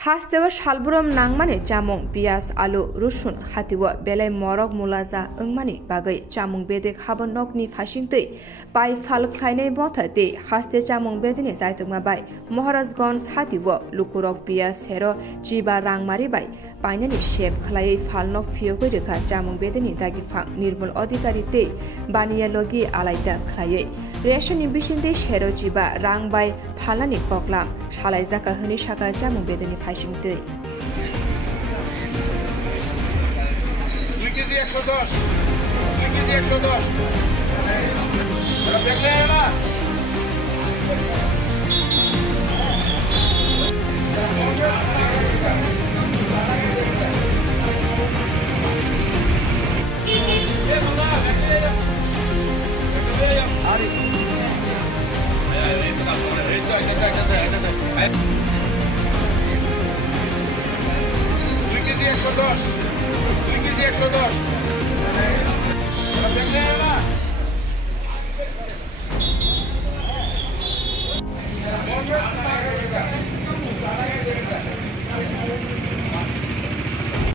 Hastewa shalburam nangmani jamung pias alu rusun hatiwa belai morok mulaza engmani bagai jamung bedek habon nokni fashingtei bai fal khlainai bothate haste jamung bedini zaitungma bai Maharajganj hatiwa lukurok pias hero jiba rangmari bai painani shep khlai falnok phiyogoi rekha jamung bedini dagi phang nirmul adhikari te baniya logi alaida khlai Reaction bisinde shero jiba rang bai phalani koklam shalai jaka hini shaka jamung bedini fashingtei Exodus.